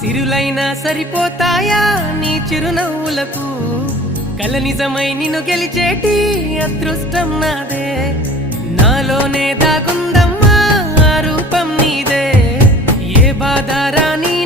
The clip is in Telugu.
సిరులైనా సరిపోతాయా నీ చిరునవ్వులకు కల నిజమై నిన్ను గెలిచేటి అదృష్టం నాదే నాలోనే దాగుందమ్మా ఆ రూపం నీదే ఏ బాధ రాని